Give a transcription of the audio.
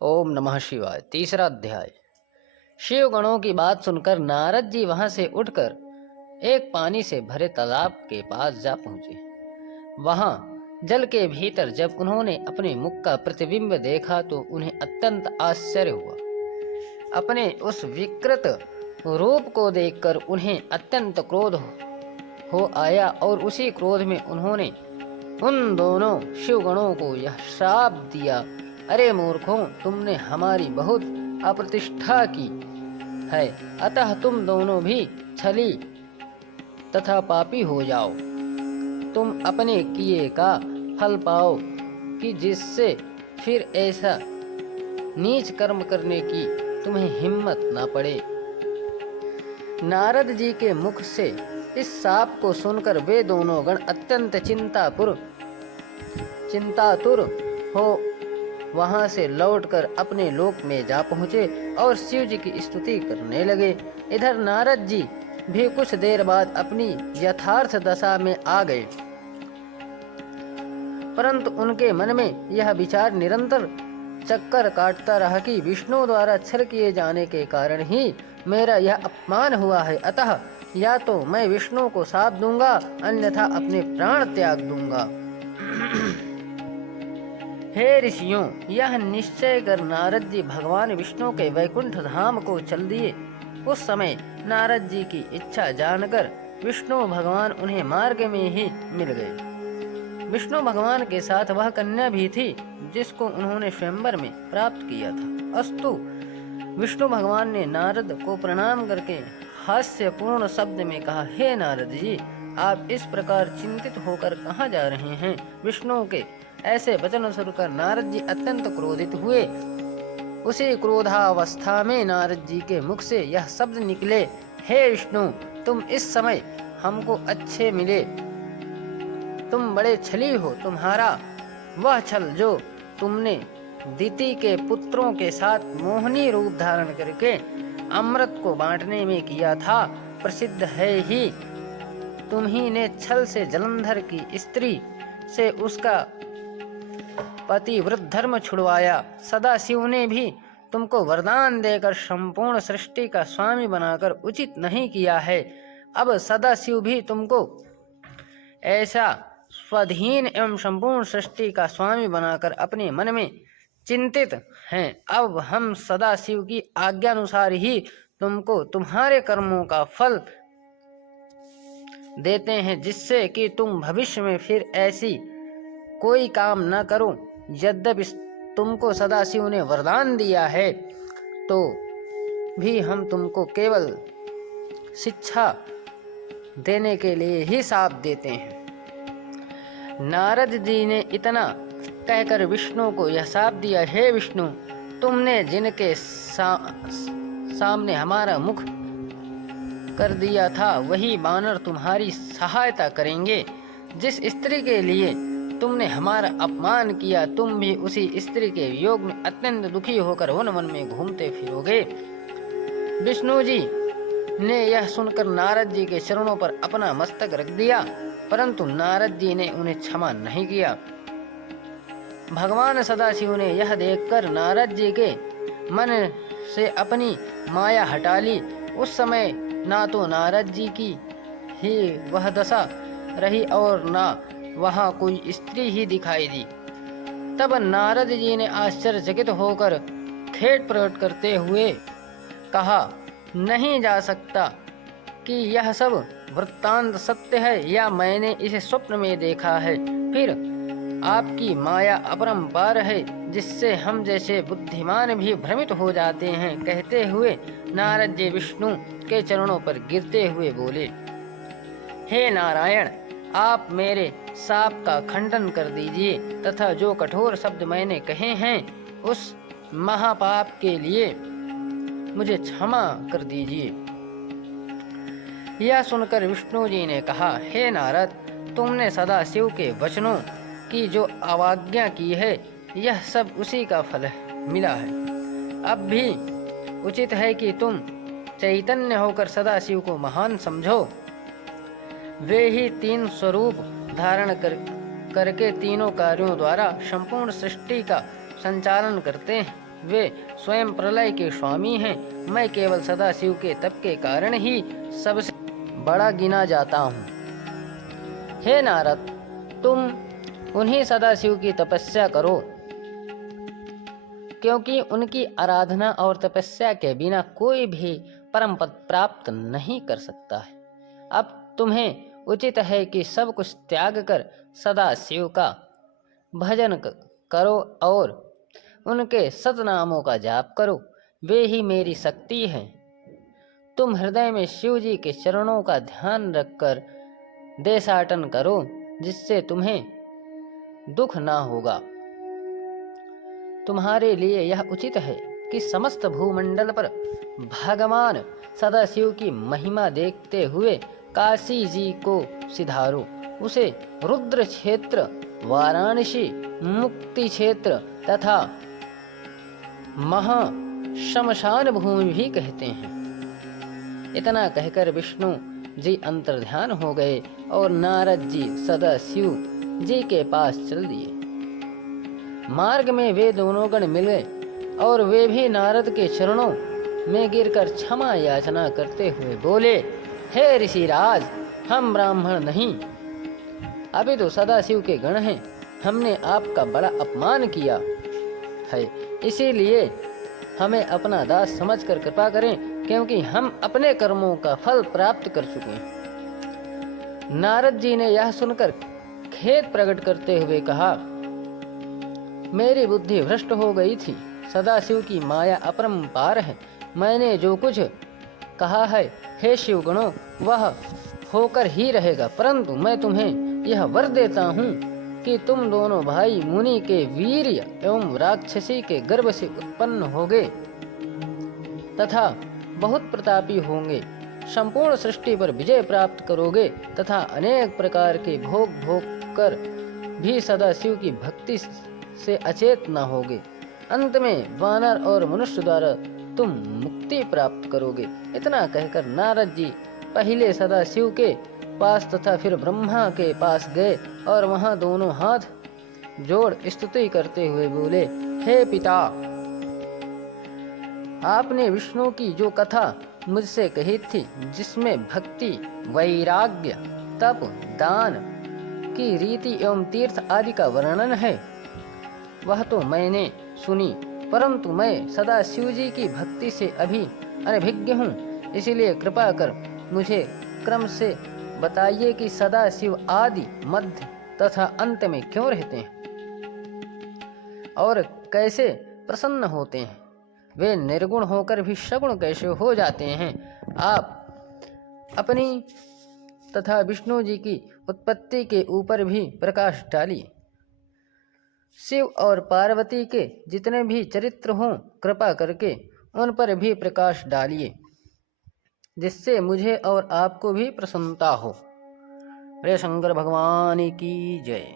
ओम नमः शिवाय। तीसरा अध्याय। शिव गणों की बात सुनकर नारद जी वहां से उठकर एक पानी से भरे तालाब के पास जा पहुंचे। वहां जल के भीतर जब उन्होंने अपने मुख का प्रतिबिंब देखा तो उन्हें अत्यंत आश्चर्य हुआ। अपने उस विकृत रूप को देखकर उन्हें अत्यंत क्रोध हो आया और उसी क्रोध में उन्होंने उन दोनों शिवगणों को यह श्राप दिया, अरे मूर्खों, तुमने हमारी बहुत अप्रतिष्ठा की है, अतः तुम दोनों भी छली तथा पापी हो जाओ। तुम अपने किए का फल पाओ कि जिससे फिर ऐसा नीच कर्म करने की तुम्हें हिम्मत ना पड़े। नारद जी के मुख से इस शाप को सुनकर वे दोनों गण अत्यंत चिंतातुर हो वहां से लौटकर अपने लोक में जा पहुंचे और शिव जी की स्तुति करने लगे। इधर नारद जी भी कुछ देर बाद अपनी यथार्थ दशा में आ गए, परंतु उनके मन में यह विचार निरंतर चक्कर काटता रहा कि विष्णु द्वारा छल किए जाने के कारण ही मेरा यह अपमान हुआ है, अतः या तो मैं विष्णु को शाप दूंगा अन्यथा अपने प्राण त्याग दूंगा। हे ऋषियों, यह निश्चय कर नारद जी भगवान विष्णु के वैकुंठ धाम को चल दिए। उस समय नारद जी की इच्छा जानकर विष्णु भगवान उन्हें मार्ग में ही मिल गए। विष्णु भगवान के साथ वह कन्या भी थी जिसको उन्होंने स्वयंवर में प्राप्त किया था। अस्तु, विष्णु भगवान ने नारद को प्रणाम करके हास्यपूर्ण शब्द में कहा, हे नारद जी, आप इस प्रकार चिंतित होकर कहाँ जा रहे हैं? विष्णु के ऐसे वचन सुनकर नारद जी अत्यंत क्रोधित हुए। उसी क्रोधावस्था में नारद जी के मुख से यह शब्द निकले, हे विष्णु, तुम इस समय हमको अच्छे मिले, तुम बड़े छली हो। तुम्हारा वह छल जो तुमने दिति के पुत्रों के साथ मोहनी रूप धारण करके अमृत को बांटने में किया था, प्रसिद्ध है ही। तुम ही ने छल से जलंधर की स्त्री से उसका पतिव्रत धर्म छुड़वाया। सदाशिव ने भी तुमको वरदान देकर संपूर्ण सृष्टि का स्वामी बनाकर उचित नहीं किया है। अब सदाशिव भी तुमको ऐसा स्वाधीन एवं संपूर्ण सृष्टि का स्वामी बनाकर अपने मन में चिंतित हैं। अब हम सदाशिव की आज्ञानुसार ही तुमको तुम्हारे कर्मों का फल देते हैं, जिससे कि तुम भविष्य में फिर ऐसी कोई काम न करो। यद्यपि तुमको सदाशिव ने वरदान दिया है तो भी हम तुमको केवल शिक्षा देने के लिए ही शाप देते हैं। नारद जी ने इतना कहकर विष्णु को यह शाप दिया, हे विष्णु, तुमने जिनके सामने हमारा मुख कर दिया था वही वानर तुम्हारी सहायता करेंगे। जिस स्त्री के लिए तुमने हमारा अपमान किया, तुम भी उसी स्त्री के वियोग में अत्यंत दुखी होकर वन वन में घूमते फिरोगे। विष्णु जी ने यह सुनकर नारद जी के चरणों पर अपना मस्तक रख दिया, परंतु नारद जी ने उन्हें क्षमा नहीं किया। भगवान सदाशिव ने यह देखकर नारद जी के मन से अपनी माया हटा ली। उस समय ना तो नारद जी की ही वह दशा रही और ना वहाँ कोई स्त्री ही दिखाई दी। तब नारद जी ने आश्चर्यचकित होकर खेद प्रकट करते हुए कहा, नहीं जा सकता कि यह सब वृत्तांत सत्य है या मैंने इसे स्वप्न में देखा है। फिर आपकी माया अपरंपार है, जिससे हम जैसे बुद्धिमान भी भ्रमित हो जाते हैं। कहते हुए नारद जी विष्णु के चरणों पर गिरते हुए बोले, हे नारायण, आप मेरे शाप का खंडन कर दीजिए तथा जो कठोर शब्द मैंने कहे हैं उस महापाप के लिए मुझे क्षमा कर दीजिए। यह सुनकर विष्णु जी ने कहा, हे नारद, तुमने सदाशिव के वचनों की जो अवज्ञा की है यह सब उसी का फल मिला है। अब भी उचित है कि तुम चैतन्य होकर सदाशिव को महान समझो। वे ही तीन स्वरूप धारण करके तीनों कार्यों द्वारा संपूर्ण सृष्टि का संचालन करते हैं। वे स्वयं प्रलय के स्वामी हैं। मैं केवल सदाशिव के तप के कारण ही सबसे बड़ा गिना जाता हूँ। हे नारद, तुम उन्हीं सदाशिव की तपस्या करो, क्योंकि उनकी आराधना और तपस्या के बिना कोई भी परम पद प्राप्त नहीं कर सकता है। अब तुम्हें उचित है कि सब कुछ त्याग कर सदा शिव का भजन करो और उनके सतनामों का जाप करो। वे ही मेरी शक्ति है। तुम हृदय में शिव जी के चरणों का ध्यान रखकर देशाटन करो, जिससे तुम्हें दुख ना होगा। तुम्हारे लिए यह उचित है कि समस्त भूमंडल पर भगवान सदाशिव की महिमा देखते हुए काशी जी को सिधारो। उसे रुद्र क्षेत्र, वाराणसी, मुक्ति क्षेत्र तथा महा शमशान भूमि भी कहते हैं। इतना कहकर विष्णु जी अंतर्ध्यान हो गए और नारद जी सदाशिव जी के पास चल दिए। मार्ग में वे दोनों गण मिले और वे भी नारद के चरणों में गिरकर क्षमा याचना करते हुए बोले, हे ऋषिराज, हम ब्राह्मण नहीं अभी तो सदाशिव के गण हैं। हमने आपका बड़ा अपमान किया है, इसीलिए हमें अपना दास समझकर कृपा करें, क्योंकि हम अपने कर्मों का फल प्राप्त कर चुके हैं। नारद जी ने यह सुनकर खेद प्रकट करते हुए कहा, मेरी बुद्धि भ्रष्ट हो गई थी। सदाशिव की माया अपरंपार है। मैंने जो कुछ कहा है हे शिवगणों, वह होकर ही रहेगा। परंतु मैं तुम्हें यह वर देता हूँ कि तुम दोनों भाई मुनि के वीर्य एवं राक्षसी के गर्भ से उत्पन्न होगे तथा बहुत प्रतापी होंगे। संपूर्ण सृष्टि पर विजय प्राप्त करोगे तथा अनेक प्रकार के भोग भोग कर भी सदाशिव की भक्ति से अचेत न होगे। अंत में वानर और मनुष्य द्वारा तुम मुक्ति प्राप्त करोगे। इतना कहकर नारद जी पहले सदाशिव के पास तथा फिर ब्रह्मा के पास गए और वहां दोनों हाथ जोड़ स्तुति करते हुए बोले, हे पिता, आपने विष्णु की जो कथा मुझसे कही थी, जिसमें भक्ति, वैराग्य, तप, दान की रीति एवं तीर्थ आदि का वर्णन है, वह तो मैंने सुनी, परंतु मैं सदा शिव जी की भक्ति से अभी अनभिज्ञ हूँ। इसलिए कृपा कर मुझे क्रम से बताइए कि सदा शिव आदि, मध्य तथा अंत में क्यों रहते हैं और कैसे प्रसन्न होते हैं। वे निर्गुण होकर भी सगुण कैसे हो जाते हैं। आप अपनी तथा विष्णु जी की उत्पत्ति के ऊपर भी प्रकाश डालिए। शिव और पार्वती के जितने भी चरित्र हों, कृपा करके उन पर भी प्रकाश डालिए, जिससे मुझे और आपको भी प्रसन्नता हो। रे शंकर भगवान की जय।